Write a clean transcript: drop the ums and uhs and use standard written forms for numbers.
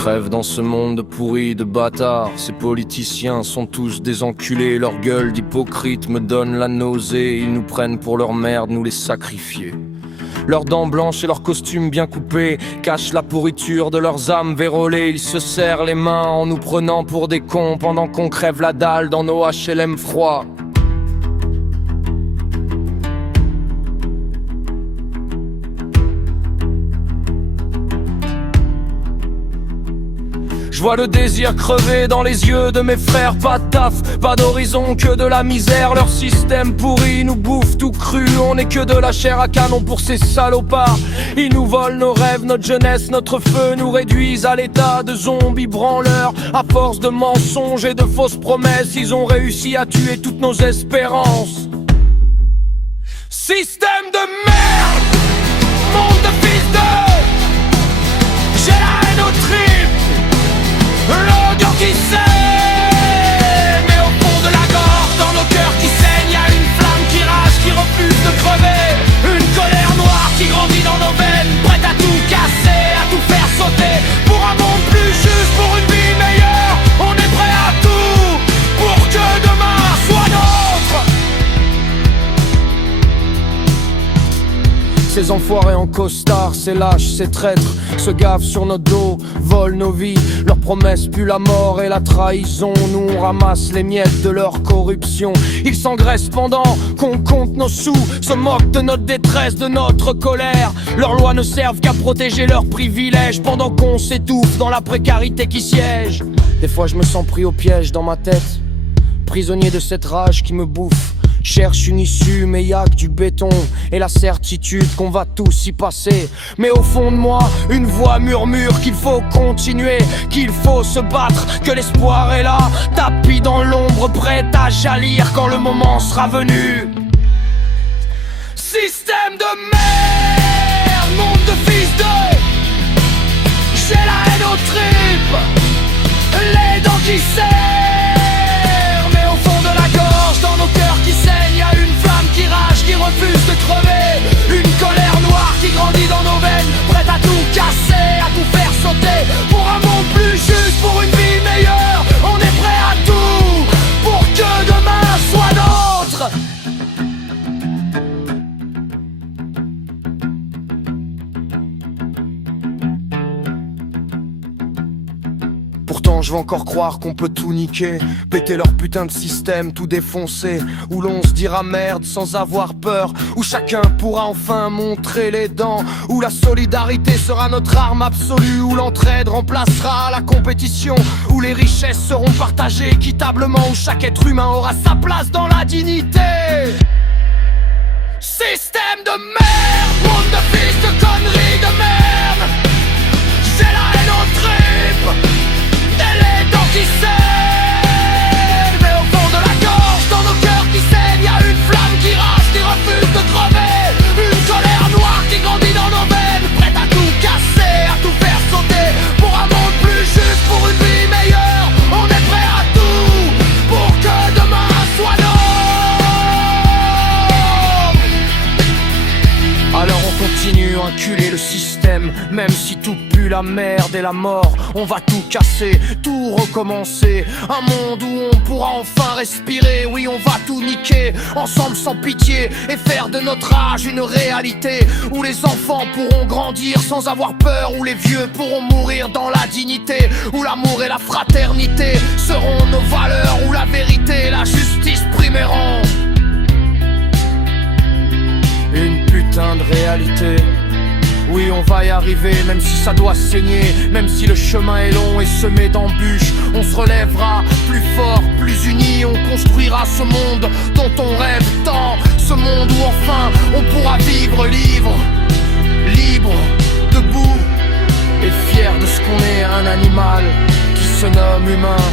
crève dans ce monde pourri de bâtards. Ces politiciens sont tous des enculés. Leur gueule d'hypocrite me donne la nausée. Ils nous prennent pour leur merde, nous les sacrifier. Leurs dents blanches et leurs costumes bien coupés cachent la pourriture de leurs âmes vérolées. Ils se serrent les mains en nous prenant pour des cons pendant qu'on crève la dalle dans nos HLM froids. Je vois le désir crever dans les yeux de mes frères. Pas de taf, pas d'horizon, que de la misère. Leur système pourri nous bouffe tout cru. On n'est que de la chair à canon pour ces salopards. Ils nous volent nos rêves, notre jeunesse, notre feu. Nous réduisent à l'état de zombies branleurs. À force de mensonges et de fausses promesses, ils ont réussi à tuer toutes nos espérances. Système de merde, monde de fils de... J'ai la haine aux tripes, l'odeur qui sait, mais au fond de la gorge, dans nos cœurs qui saignent, y'a une flamme qui rage, qui refuse de crever. Une colère noire qui grandit dans nos veines, prête à tout casser, à tout faire sauter. Pour un monde plus juste, pour une vie meilleure, on est prêt à tout, pour que demain soit nôtre. Ces enfoirés en costard, ces lâches, ces traîtres se gavent sur notre dos, volent nos vies. Leurs promesses puent la mort et la trahison. Nous on ramasse les miettes de leur corruption. Ils s'engraissent pendant qu'on compte nos sous, se moquent de notre détresse, de notre colère. Leurs lois ne servent qu'à protéger leurs privilèges, pendant qu'on s'étouffe dans la précarité qui siège. Des fois je me sens pris au piège dans ma tête, prisonnier de cette rage qui me bouffe. Cherche une issue mais y'a que du béton et la certitude qu'on va tous y passer. Mais au fond de moi, une voix murmure qu'il faut continuer, qu'il faut se battre, que l'espoir est là, tapis dans l'ombre, prêt à jaillir quand le moment sera venu. Système de merde, monde de fils de... J'ai la haine aux tripes, les dents qui serrent, mais au fond de la gorge, dans nos cœurs qui saignent, y'a une flamme qui rage, qui refuse de crever. Une colère noire qui grandit dans nos veines, prête à tout casser, à tout faire sauter. Pour un monde plus juste, pour une vie meilleure, on est prêt à tout, pour que demain soit nôtre. Pourtant je veux encore croire qu'on peut tout niquer, péter leur putain de système, tout défoncer, où l'on se dira merde sans avoir peur, où chacun pourra enfin montrer les dents, où la solidarité sera notre arme absolue, où l'entraide remplacera la compétition, où les richesses seront partagées équitablement, où chaque être humain aura sa place dans la dignité. Système de merde, monde de fils de conneries de merde. J'ai la haine aux tripes, les dents qui saignent, mais au fond de la gorge, dans nos cœurs qui saignent, y'a une flamme qui rage, qui refuse de crever. Une colère noire qui grandit dans nos veines, prête à tout casser, à tout faire sauter. Pour un monde plus juste, pour une vie meilleure, on est prêt à tout, pour que demain soit nôtre. Alors on continue à enculer le système, même si tout pue la merde et la mort. On va tout casser, tout recommencer. Un monde où on pourra enfin respirer. Oui, on va tout niquer, ensemble sans pitié, et faire de notre âge une réalité, où les enfants pourront grandir sans avoir peur, où les vieux pourront mourir dans la dignité, où l'amour et la fraternité seront nos valeurs, où la vérité et la justice primeront. Une putain de réalité. Oui, on va y arriver, même si ça doit saigner, même si le chemin est long et semé d'embûches. On se relèvera plus fort, plus unis. On construira ce monde dont on rêve tant, ce monde où enfin on pourra vivre libre, libre, debout et fier de ce qu'on est, un animal qui se nomme humain.